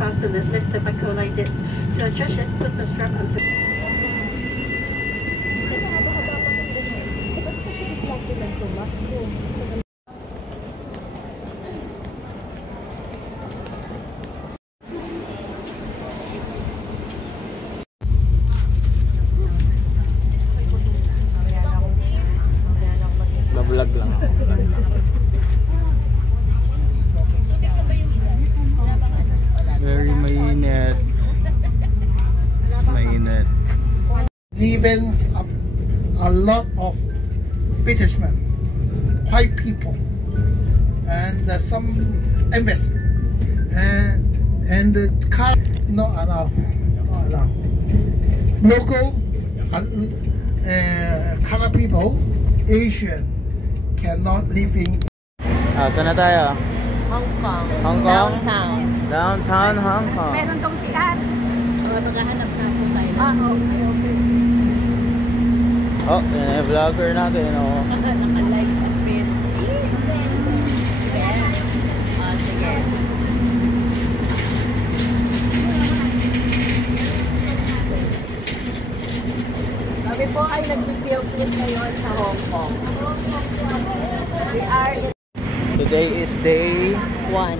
Fasten this, lift the buckle like this. To adjust this, put the strap on. Vlog lang. Very mainit. Mainit. Even a lot of Britishmen, white people, and some embassy, and the car not allowed. Local color people, Asian, cannot live in. Saan na tayo? Hong Kong. Hong Kong? Downtown. Downtown Hong Kong. Meron tong sikat. Maghahanap na po tayo. Okay. Oh, yan yung vlogger natin. Oh. Naka-like at face. Sige. Kami po ay nag-video clip ngayon sa Hong Kong. We are in Today is day 1.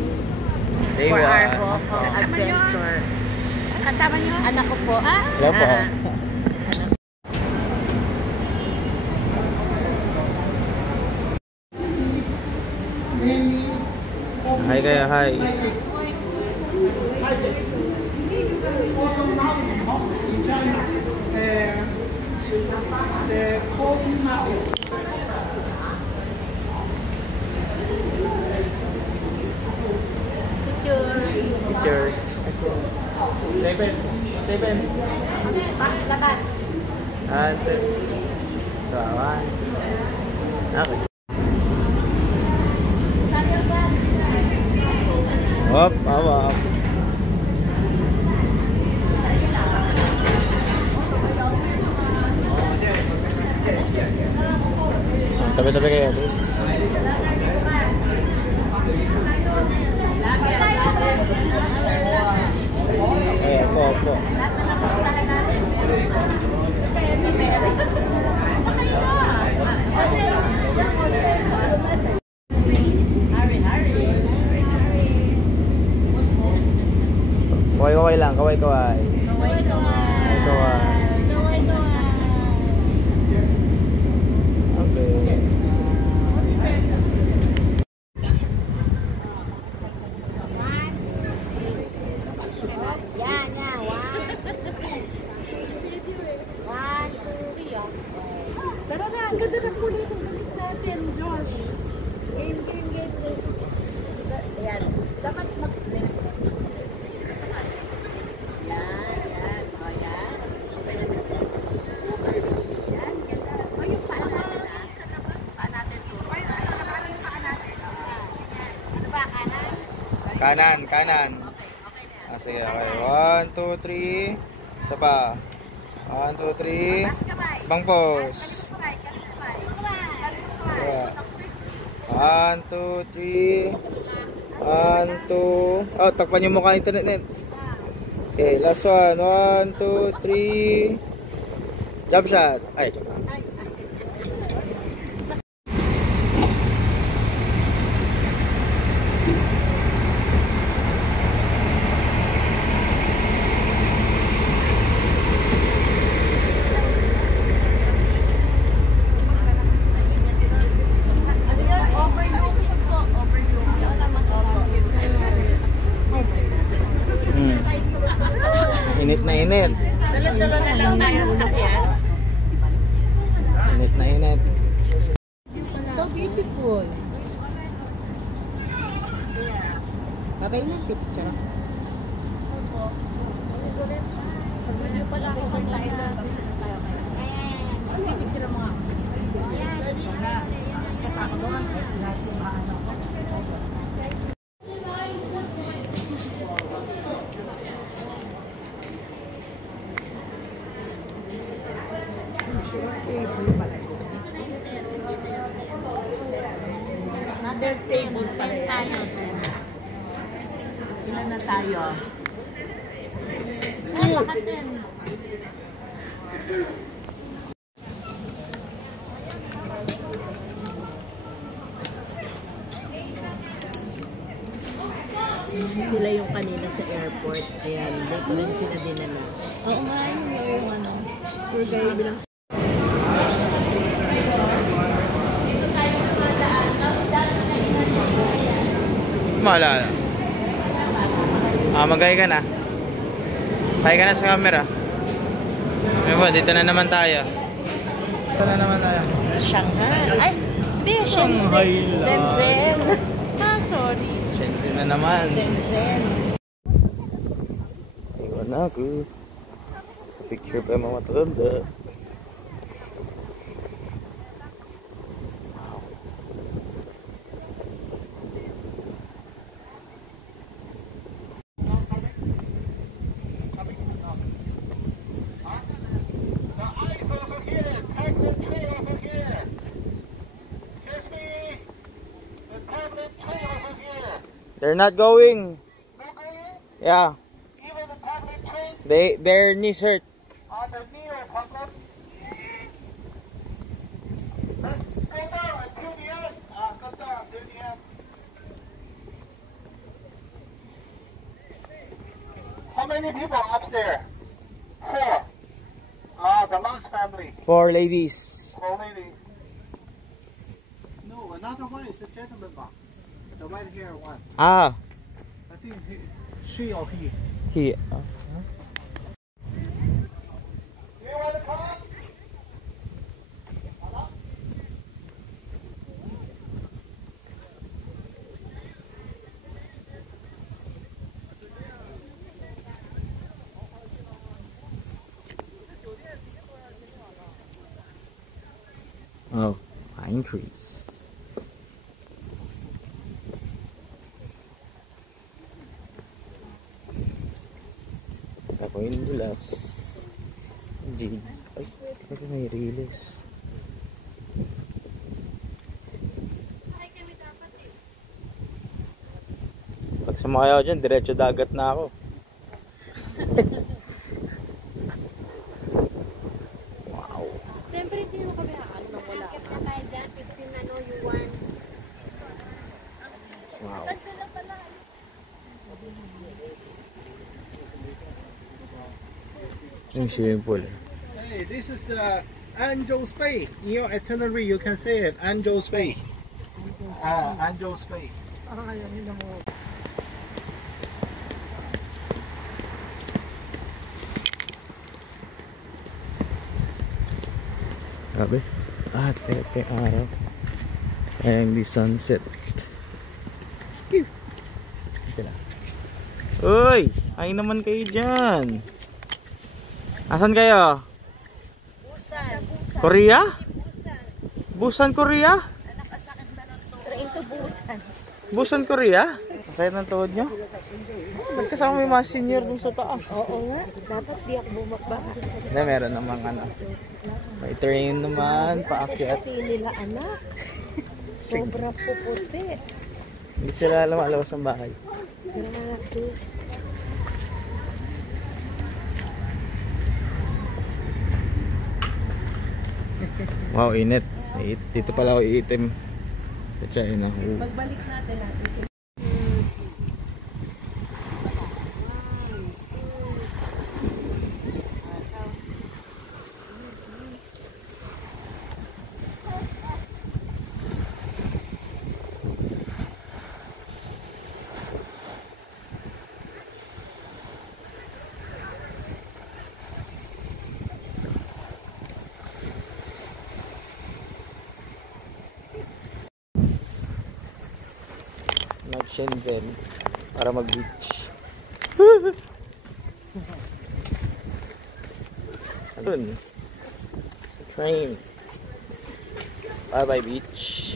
Day for 1. our Hong Kong adventure. Kasama niyo? Anak ko po. Hello po. Hi kayo, hi. Also now in China, the coffee market. Picture. Steven. Labas. Kawan. Okay. Hop, hop. Tabi-tabi kayo. Opo. Kaway lang, kaway. Okay. Tara na, ang ganda na kulay ng galit natin, Josh. Game. Ayan, dapat mag-play. Yan. O, yan. Yan, ganda. O, yung paa natin, sa labas. Paa natin, turo. Ay, paano yung paa natin? Ano ba, kanan? Kanan. Okay na. Sige, okay. 1, 2, 3. Isa pa. 1, 2, 3. Bang pose. 1, 2, 3. 1, 2. Oh, takpan yung mukha internet. Okay, last one. 1, 2, 3. Jump shot. Ay, jump. Init na init. Salo-salo na lang tayo sa sakyan. Init na init. So beautiful. Babay na picture. Video pala ako sa tayo na. Ano picture mo nga? table pala tayo. Ilan na tayo? Ay, lakat yan. Sila yung kanina sa airport. Ayan, dito rin sila dinala. Oo nga, yun yung ano, tour guide bilang. Maalala. Magay ka na. Kaya ka na sa camera. Dito na naman tayo. Dito na naman tayo. Shanghai. Ay, hindi. Shanghai lang. Shenzhen. Sorry. Shenzhen na naman. Shenzhen. Iwan ako. Picture pa yung mga matanda. They're not going. Not going? Yeah. Even the public train? Their knees hurt. On the near public? Let's go down until the end. Go down till the end. How many people upstairs? 4. The last family. 4 ladies. 4 ladies. No, another one is a gentleman box. The white hair one. Ah. I think she or he. He. You want to come? Oh, pine trees. Ako yung dulas. Jade. Ay, bakit may release? Pag sumakay ako dyan, diretso dagat na ako. Wow. Siyempre, hindi mo kami haano na wala. Kaya dyan, 15 ano, you want. Wow. Yung swimming pool. Hey, this is the Angel's Bay. In your itinerary, you can say it, Angel's Bay. Angel's Bay. Grabe. Teka yung araw. Sayang di sunset. Sila. Uy! Ay naman kayo dyan. Asan kayo? Busan. Korea? Busan, Korea? Train to Busan. Busan, Korea? Masaya ng tuhod nyo? Nagkasama yung mga senior dun sa taas. Oo nga. Dapat di ako bumababa. Na meron namang ano. May train naman, paakyat. Kasi nila anak. Sobrang puputi. Hindi sila lumalabas ng bahay. Grabe. Wow, init. Dito pala ako iitim. Sa China. Magbalik natin natin. Shenzhen para mag-beach. Doon. Train. Bye-bye beach.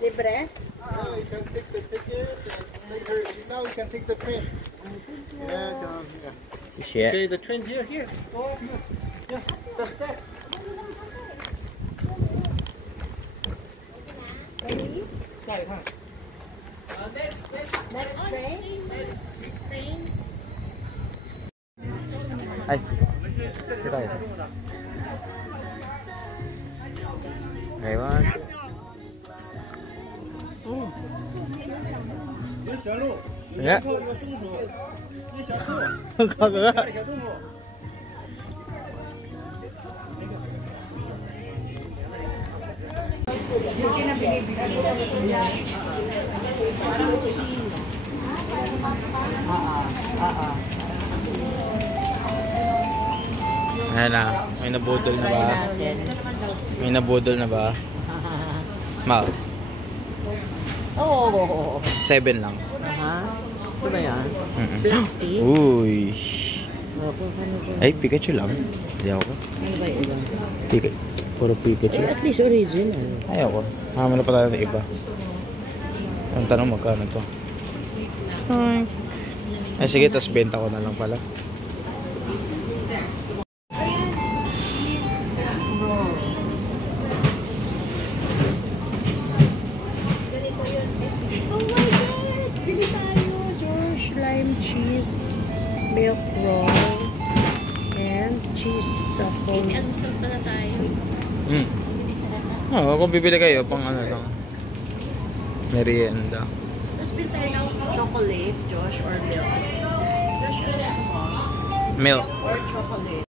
Libre? Now you can take the ticket and later, now you can take the train. Yeah, down here. Shit. Okay, the train here. Go up here. Yeah. The steps. Side, huh? Next train. Ay. Ito tayo. Okay, one. Ya. Kagak. Ayan na, may nabudol na ba? May nabudol na ba? Mal. Oo. 7 lang. Ito ba yan? Uy. Ay, Pikachu lang. Hindi ako. Ano ba yung iba? Puro Pikachu. At least original. Ayoko. Hamon na pa tayo ng iba. Ang tanong magkano to? Ay sige, tas benta ko na lang pala. Bili tayo, George, lime cheese, milk roll, and cheese sa phone. May almusal pala tayo. Oo, kung bibili kayo, pang ano lang. Merienda. Tapos bili tayo ng chocolate, Josh, or milk. Josh, yun is mo. Milk. Or chocolate.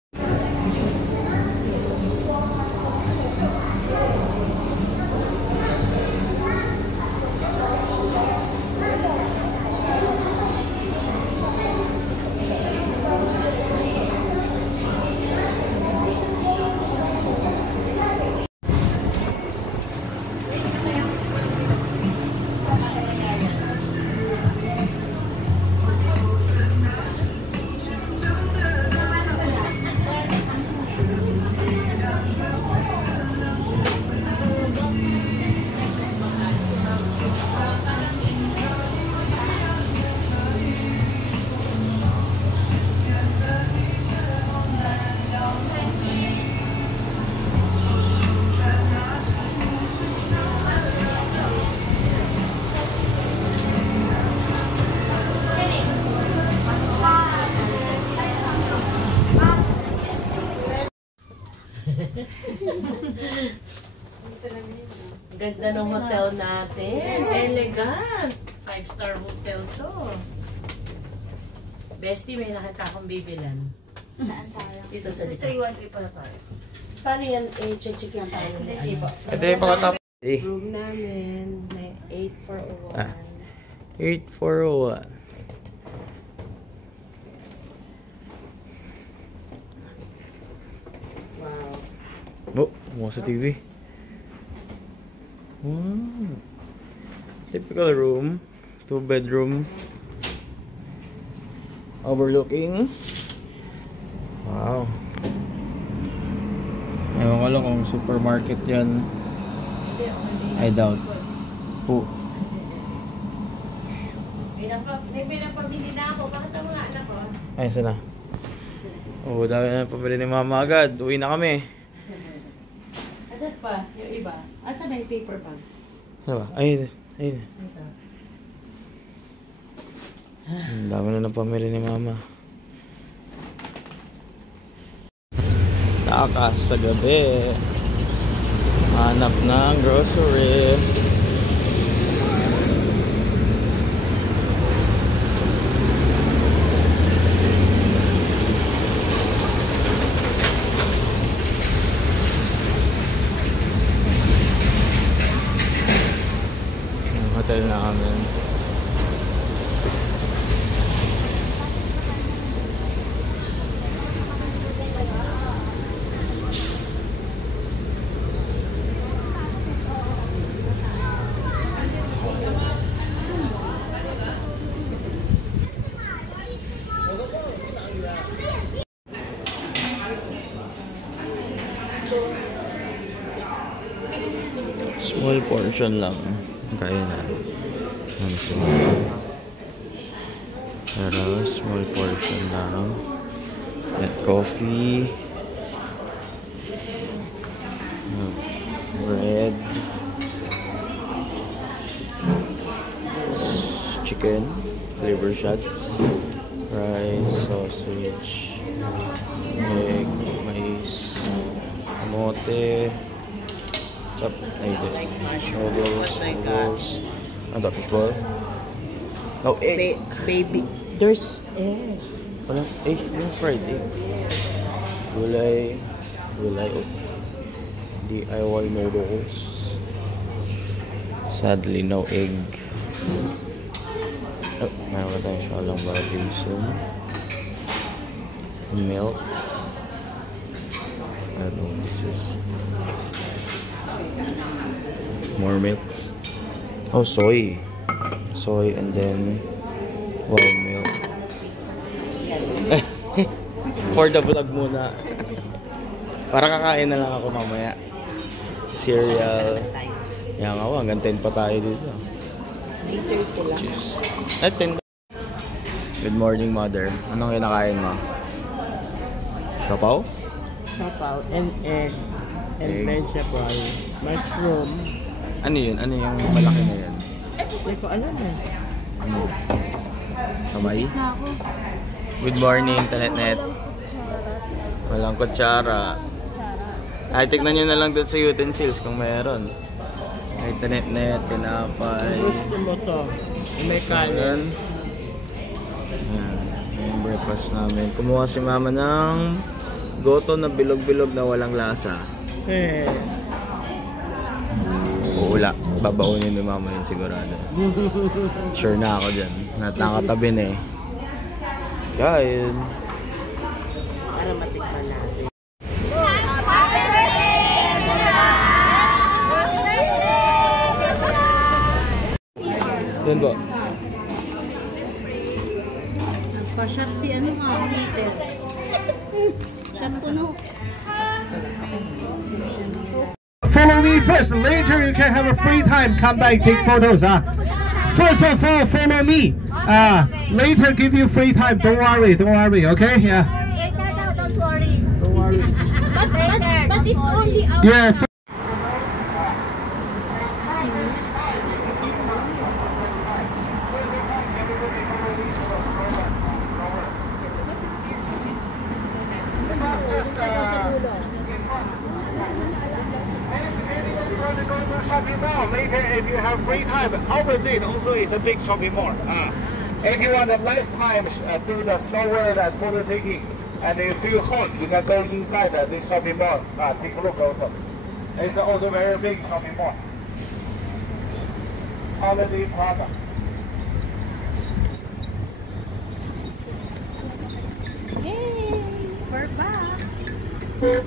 Ganda ng hotel natin. Elegant. 5-star hotel to. Bestie, may nakita akong bibilan. Saan tayo? Dito sa likod. 313 pala tayo. Paano yan? Check lang tayo. Ito yung pakatap. Room namin. 8401. 8401. Wow. Oh, mo sa TV. Wow. Typical room. 2-bedroom. Overlooking. Wow. Ewan ko lang kung supermarket yan. I doubt. Po. Pinapabili na ako. Bakit ang mga anak ko? Ayun sana. Oh, dami na pabili ni mama agad. Uwi na kami. Asan pa? Yung iba? Asan na yung paper bag? Saan ba? Ayun. Ayun. Ito. Ang dami na ng pamili ni mama. Takas sa gabi. Hanap ng grocery. Yung hotel namin. Small portion lang. Kaya na. Pero small portion lang. At coffee. chicken, flavor shots, rice, sausage, egg, mais, kamote, chop, noodles. Ano to, fishball? No, egg. Baby. There's egg. Walang egg, yung fried egg. Gulay, oh. DIY noodles. Sadly, no egg. Oh, meron tayong shalang barbecue. Milk. I don't know what this is. More milk. Oh, soy. Soy and then milk. For the vlog muna. Para kakain na lang ako mamaya. Cereal. Yan nga, hanggang 10 pa tayo dito. 8:30 lang. At 10. Good morning, mother. Anong kinakain mo? Siopaw? Sapaw and egg and Egg. vegetable. Mushroom. Ano yun? Ano yung malaki na yan? Hindi ko alam eh. Ano? Kamay? Good morning, Tanet-net. Walang kutsara. Ay, tignan nyo na lang doon sa utensils kung meron. Ay, Tanet-net, tinapay. Gusto mo to. May kanin. Ayan, yung breakfast namin. Kumuha si mama ng goto na bilog-bilog na walang lasa. Eh. Wala, babaunin ni mama yun sigurado. Sure na ako dyan. Nakatabi na eh. Kain. Para matikman natin. Doon po. Pa-shot si ano nga, Peter. Shot puno. Follow me first. Later you can have a free time. Come back, take photos. First of all, follow me. Later give you free time. Don't worry. Okay? Yeah. Later daw, don't worry. Don't worry. But it's only our... Yeah. Shopping mall later if you have free time. Opposite also is a big shopping mall. If you want less time do the snow world and photo taking and you feel hot, you can go inside this shopping mall. Take a look also. It's also very big shopping mall. Holiday Plaza. Yay! We're back. You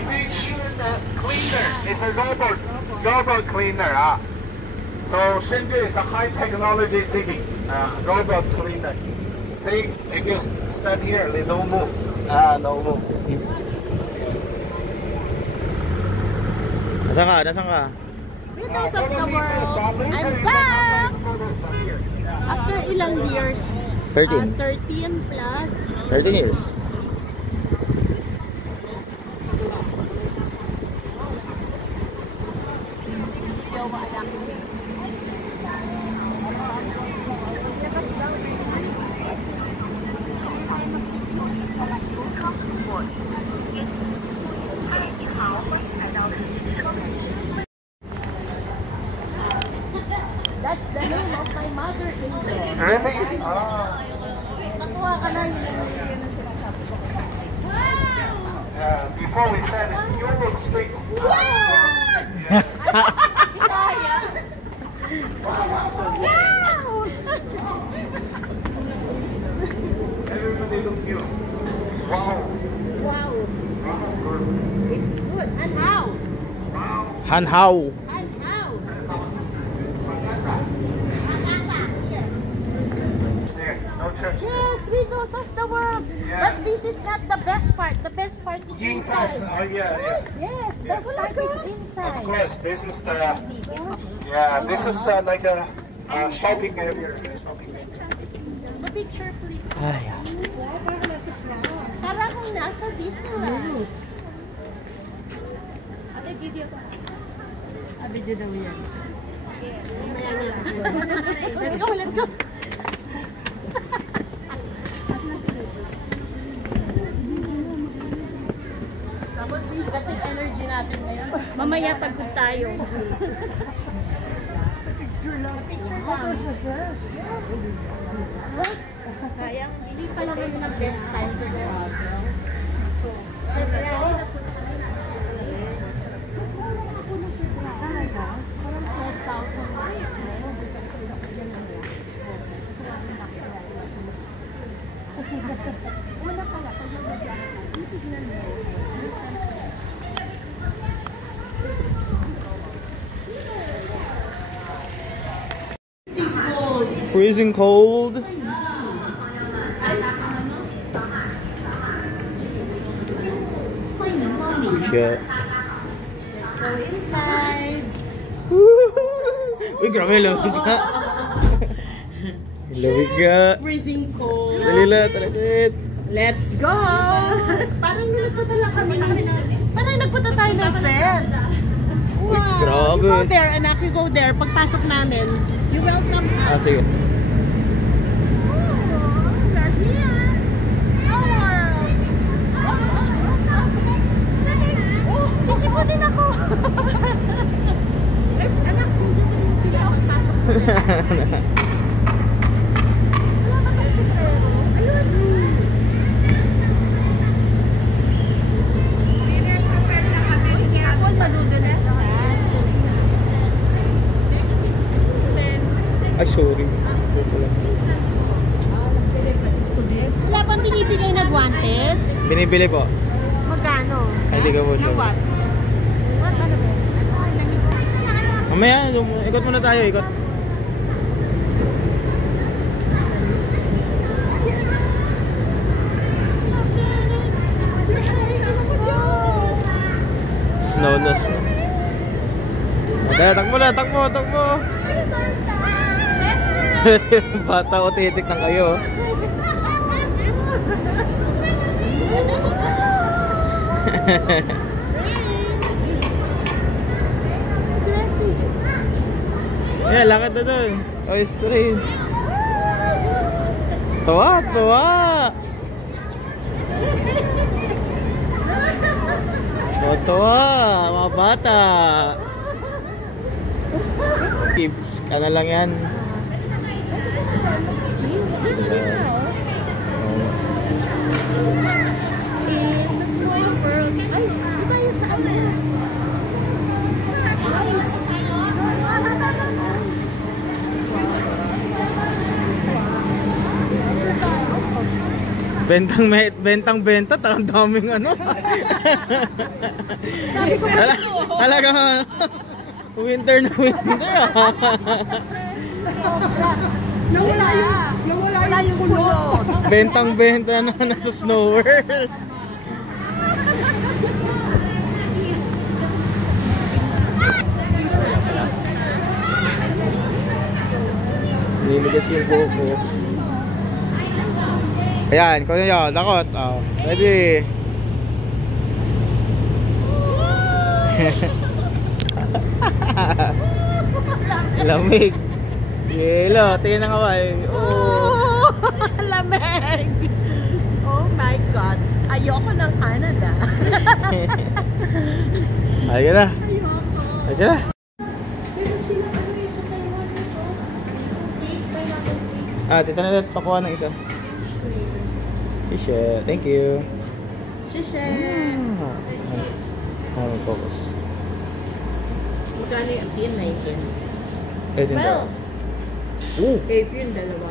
see here the cleaner. It's a robot cleaner. So Shenzhen is a high technology city. Robot cleaner. See, if you stand here, they don't move. No move. Nasaan ka? Because of the world, I'm back! After ilang years? 13. 13 plus. 13 years. That's the name of my mother-in-law. Really? Natuwa ka na yun ang sinasabi ko. Before we said you will speak. Bisaya. Everybody look you. Wow. Wow. It's good. And how? Hanhaw. And how? There, no church. Yes, windows of the world. Yeah. But this is not the best part. The best part is Inside. inside. Yeah. Yes, the part is Of inside. course, this is the like a shopping area. The picture, please. Ay. Parang kung nasa Disneyland. Video daw yan. Let's go, let's go. Tapos yung kating energy natin ngayon. Mamaya pagod tayo. Sayang. Hindi pala kami ng best time to travel. So, Freezing cold. Shit. go inside. Uy, grabe, lamig ka. Lamig ka. Freezing cold. Dalila, talagit. Let's go! Parang nagpunta lang kami ng... Parang nagpunta tayo ng fair. Wow! grabe. You go there, anak. You go there. Pagpasok namin, you welcome us. Sige. Oh, we're here. Our world. Oh, sisiputin ako. Ay, anak, medyo pa rin sila. Pasok ko rin. Wala ka tayo si Pero. Ayun. Ako, madudulas. Ay, sorry. Wala bang binibigay na guantes? Binibili po. Magkano? Ay, di ka po sure. Yung what? What? Ano ba? Mamaya, ikot muna tayo, ikot. Snow na snow. Okay, takbo na, takbo, takbo. Bata o titik ng kayo. Yeah, lakad na dun. Oh, straight. Tuwa, tuwa. Tuwa, mga bata. Tips, ano lang yan. It's a small world. Ay, di tayo sa ano yan? Nice. Bentang-benta, talang daming ano. Talagang winter na winter ah. Nawala yung kulot. Bentang-benta na nasa Snow World. Niligas yung buko. Ayan, kung ano yun, dakot. Oh, ready. Lamig. Yelo, tingin na kaway. Oh, lamig. Oh my God. Ayoko ng Canada. Ayun na. Ayoko. Ayun na. Pero sila ano yung sa Taiwan nito? Cake, pineapple cake. Ah, tita na pakuha ng isa. Fisher, thank you. Shisha. Focus. Magkano yung 19? 18 daw. Oh! 8 yung dalawa.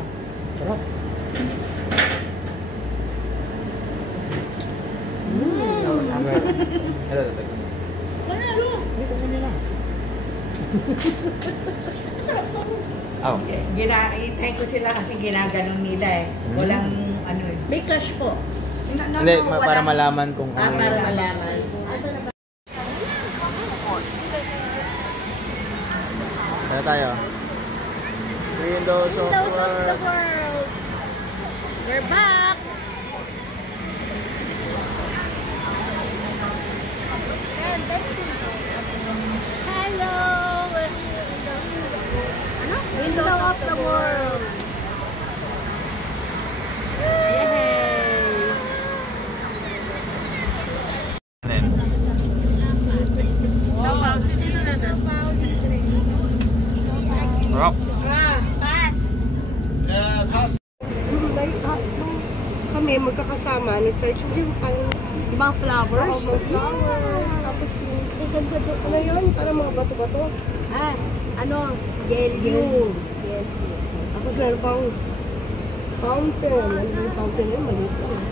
Sarap. Okay. I-try ko sila kasi ginaganon nila eh. Walang ano eh. May cash po. Hindi, para malaman kung ano. Para malaman. Kaya tayo. Windows of Windows of the World. world. We're back. And thank you. Hello! Ano? Windows of the world. Rock. Pass. Kami magkakasama, nagtayo yung parang Ibang flowers. flower. Tapos yung ano yun? Parang mga bato-bato. Ah, ano? Yellow. Tapos meron pang fountain. Ano ba yung fountain yun? Maliit lang.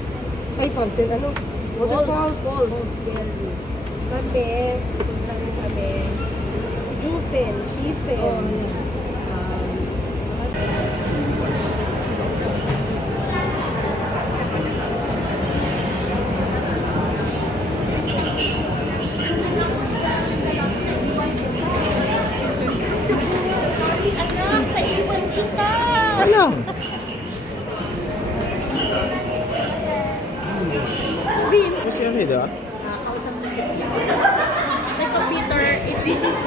Ay, fountain ano? Waterfall. Falls. Kami, Jufin, Shifin. Ano? Ano sila nito? Sa computer, if this is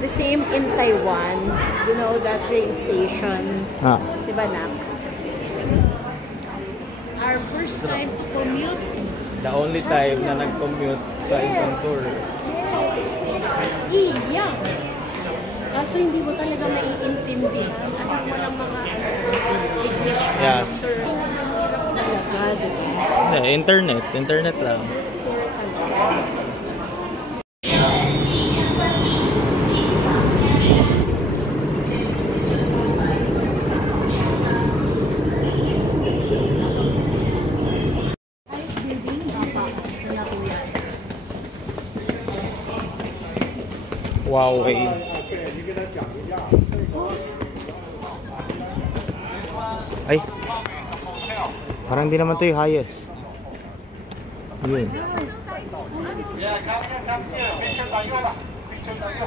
the same in Taiwan, you know, that train station, Ah. diba na? Our first time to commute, The only time na nag-commute sa isang tour. iya. Kaso hindi mo talaga maiintindihan. Alam mo lang mga English Yeah. character. Talaga, diba? Hindi, internet lang. Wow, eh. Ay. Parang di naman to yung highest. Yun. Yeah, come here. Picture tayo lah. Picture tayo.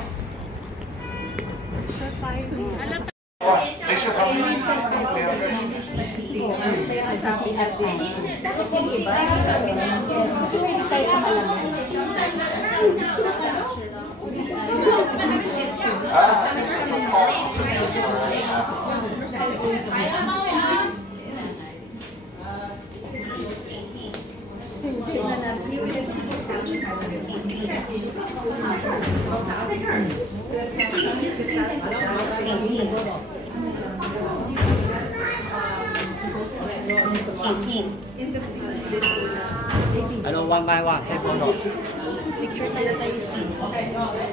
Picture tayo. Ano, one by one, take photo. Picture tayo tayo.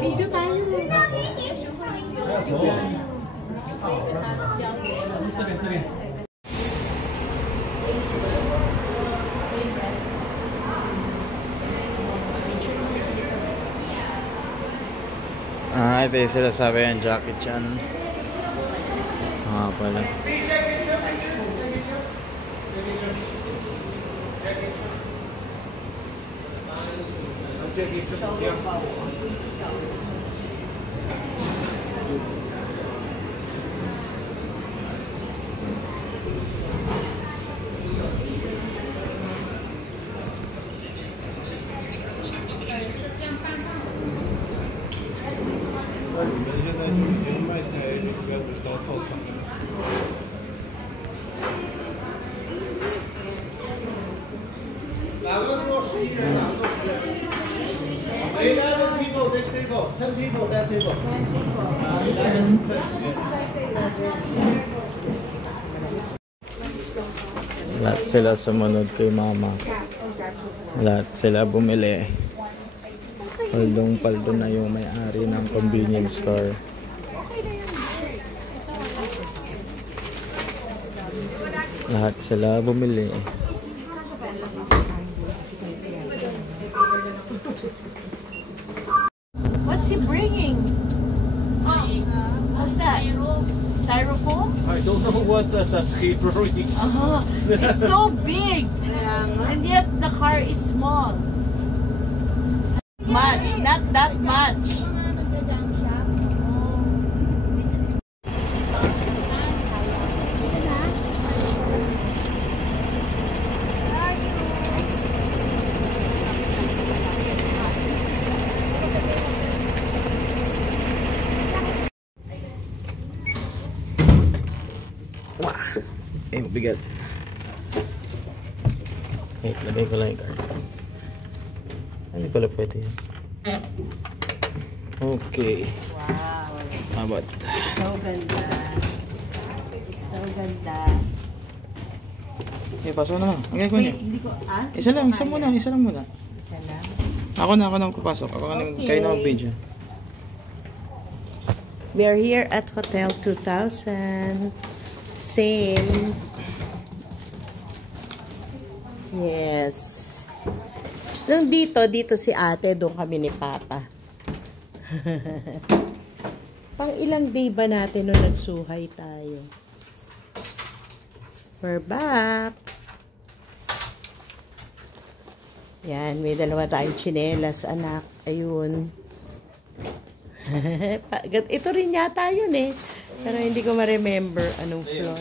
Video tayo. Ah, ito yung sila sabi yung Jackie Chan. Ah, pala. People, this table. 10 people, that table. Lahat sila sumunod kay mama. Lahat sila bumili. Paldong-paldo na yung may-ari ng convenience store. Lahat sila bumili. What's he bringing? What's that? Styrofoam? I don't know what that's he bringing. It's so big, and yet the car is small. Much, not that much. Eh, mabigat. Eh, lagay ko lang yung card. Ay, pala pwede yan. Okay. Wow. Abot. So ganda. So ganda. Eh, pasok na lang. Ang ko niya. Hindi ko, Isa lang muna. Isa lang. Ako na magpapasok. Ako na kayo na mag-video. We are here at Hotel 2000. Same. Yes. Nung dito si ate, doon kami ni Papa. Pang ilang day ba natin nung nagsuhay tayo? We're back. Yan, may dalawa tayong tsinelas, anak. Ayun. Ito rin yata yun eh. Pero hindi ko ma-remember anong floor.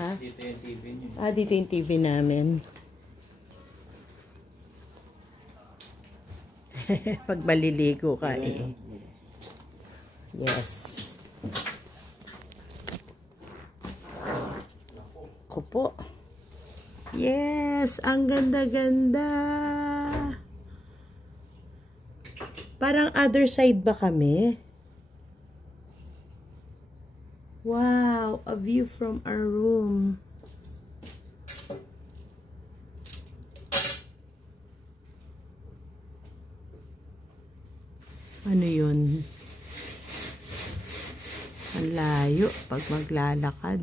Ha? Dito yung TV niyo. Dito yung TV namin. Pag maliligo ka eh. Yes. Kupo. Yes, ang ganda-ganda. Parang other side ba kami? Wow, a view from our room. Ano yun? Ang layo pag maglalakad.